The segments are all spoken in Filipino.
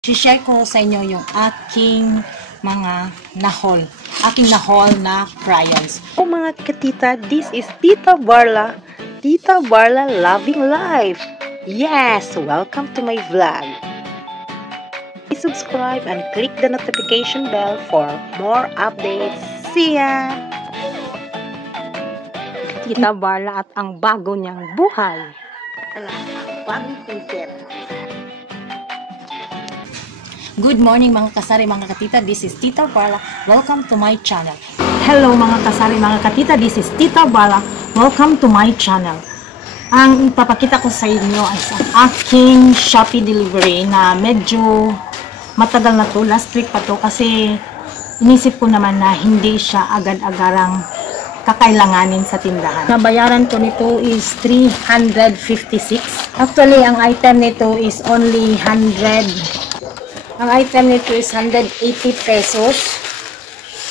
share ko sa inyo yung aking mga nahol. Aking nahol na crayons. Oh mga katita, this is Tita Barla. Tita Barla Loving Life. Yes, welcome to my vlog. Please subscribe and click the notification bell for more updates. See ya! Tita Barla at ang bago niyang buhay. Bagong content. Good morning mga kasari, mga katita. This is Tita Barla. Welcome to my channel. Hello mga kasari, mga katita. This is Tita Barla. Welcome to my channel. Ang ipapakita ko sa inyo ay ang aking Shopee delivery na medyo matagal na to. Last week pa to kasi inisip ko naman na hindi siya agad-agarang kakailanganin sa tindahan. Nabayaran ko nito is 356. Actually, ang item nito is only 100. Ang item nito is 180 pesos.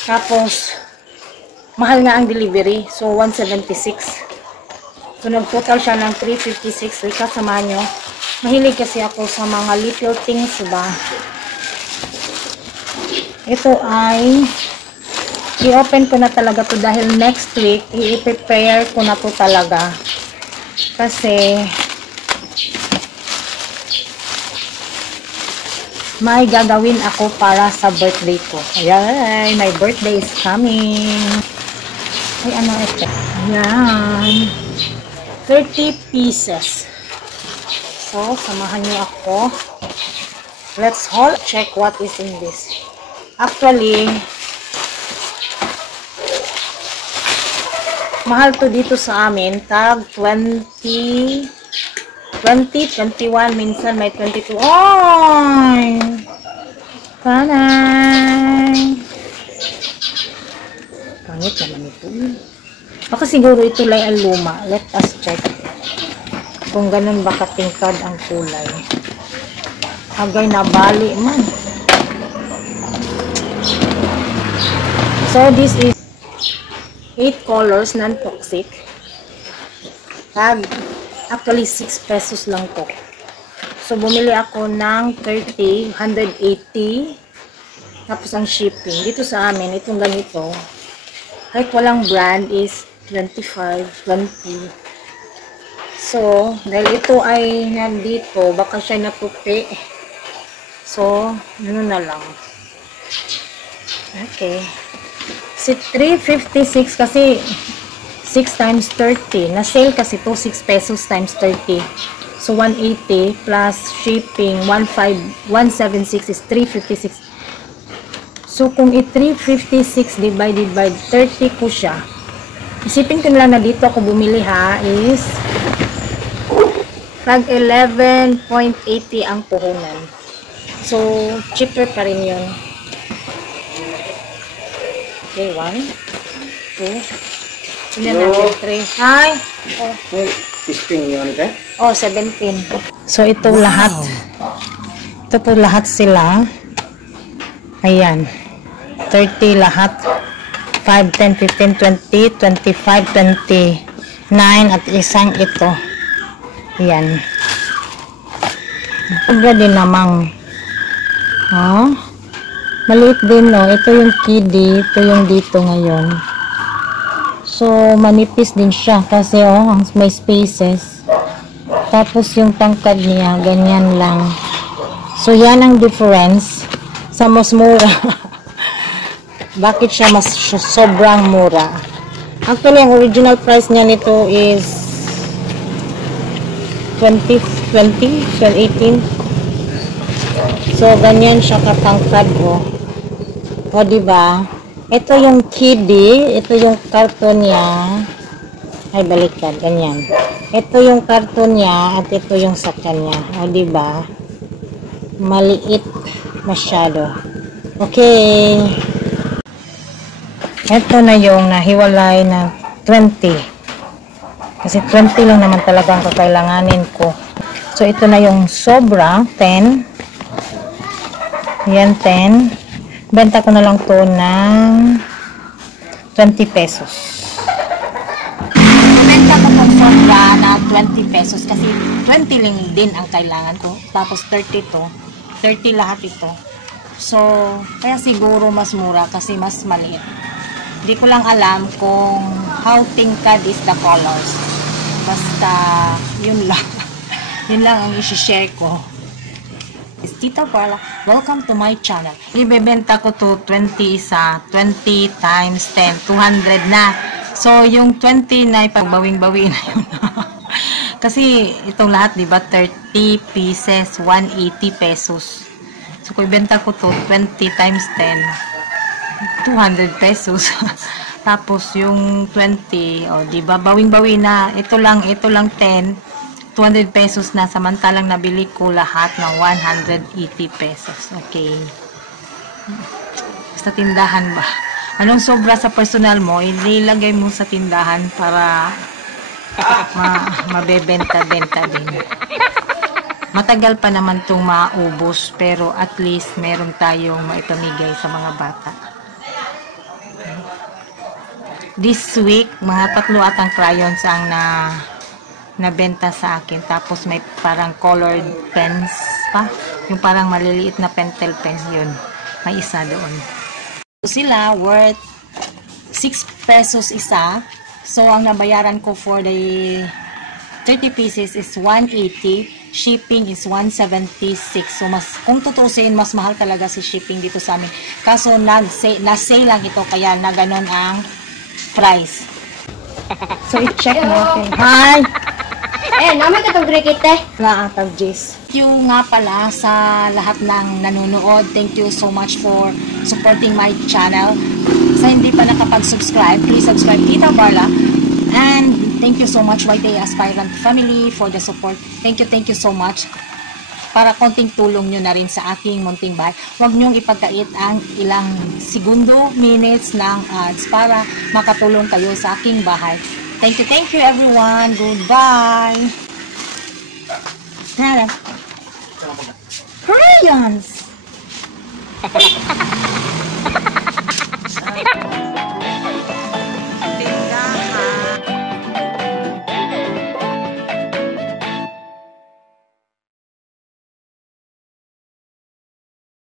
Tapos, mahal nga ang delivery. So, 176. So, nag-total siya ng 356. Ika, samahan nyo. Mahilig kasi ako sa mga little things, ba? Ito ay i-open ko na talaga to dahil next week, i-prepare ko na to talaga. Kasi, may gagawin ako para sa birthday ko. Ayan, my birthday is coming. Ay, ano ito? Ayan. 30 pieces. So, samahan niyo ako. Let's all check what is in this. Actually, mahal to dito sa amin. Tag 20, 21, minsan may 22. Ay! Panay! Pangit naman ito. Baka siguro ito lang ang luma. Let us check. Kung ganun ba katingkad ang kulay. Agay na bali man. So, this is 8 colors, non-toxic. Tag actually 6 pesos lang to. So bumili ako ng 30, 180. Tapos ang shipping dito sa amin, itong ganito, kahit walang brand is 25, 20. So dahil ito ay nandito, baka siya natupi. So ano na lang. Okay. Si 356 kasi 6 times 30. Na-sale kasi to 6 pesos times 30. So, 180 plus shipping, 176 is 356. So, kung i-356 divided by 30 ko siya, isipin ko nila na dito ako bumili ha, is tag 11.80 ang puhunan. So, cheaper pa rin yun. Okay, 1, 2, Ilan natin? 3. Hi! Oh. 16 yun, okay? Oh, 17. So, ito lahat. Ito po lahat sila. Ayan. 30 lahat. 5, 10, 15, 20, 25, 29 at isang ito. Ayan. Sobra din namang. Oh. Maliit din, no? Ito yung kiddie. Ito yung dito ngayon. So, manipis din siya kasi may spaces. Tapos yung tangkad niya, ganyan lang. So, yan ang difference sa mas mura. Bakit siya mas sobrang mura? Actually, ang original price niya nito is 18. So, ganyan siya katangkad, oh. O, diba? Ito yung kiddie, ito yung karton niya. Ay, baliktad, ganyan. Ito yung karton niya at ito yung saka niya. O, diba? Maliit masyado. Okay. Ito na yung nahiwalay na 20. Kasi 20 lang naman talaga ang kakailanganin ko. So, ito na yung sobra, 10. Yan, 10. Benta ko na lang to ng 20 pesos. Benta ko ng sobra na 20 pesos kasi 20 lang din ang kailangan ko. Tapos 30 to. 30 lahat ito. So, kaya siguro mas mura kasi mas maliit. Hindi ko lang alam kung how tingkad is the colors. Basta, yun lang. Yun lang ang isi-share ko. It's Tita Carla. Welcome to my channel. Ibebenta ko to 20 isa. 20 times 10. 200 na. So, yung 20 na ipagbawing-bawi na yun. Kasi, itong lahat, diba, 30 pieces, 180 pesos. So, kung ibenta ko to 20 times 10, 200 pesos. Tapos, yung 20, diba, bawing-bawi na. Ito lang 10, 200 pesos na. Samantalang nabili ko lahat ng 180 pesos. Okay. Sa tindahan ba? Anong sobra sa personal mo, ilagay mo sa tindahan para mabebenta-benta din. Matagal pa naman itong maubos, pero at least meron tayong maipamigay sa mga bata. This week, mga 3 atang crayons ang nabenta sa akin. Tapos may parang colored pens pa. Yung parang maliliit na pentel pens yun. May isa doon. Sila worth 6 pesos isa. So, ang nabayaran ko for the 30 pieces is 180. Shipping is 176. So, kung tutusin, mas mahal talaga si shipping dito sa amin. Kaso, na-sale lang ito, kaya na ganun ang price. So, i-check natin. Hi! Naman ka itong cricket Laatag, Jis. Thank you nga pala sa lahat ng nanonood. Thank you so much for supporting my channel. Sa hindi pa nakapag-subscribe, please subscribe Tita Carla. And thank you so much YT Aspirant family for the support. Thank you so much. Para konting tulong nyo na rin sa aking munting bahay. Huwag nyong ipagkait ang ilang segundo, minutes ng ads para makatulong kayo sa aking bahay. Thank you everyone. Goodbye. Crayons!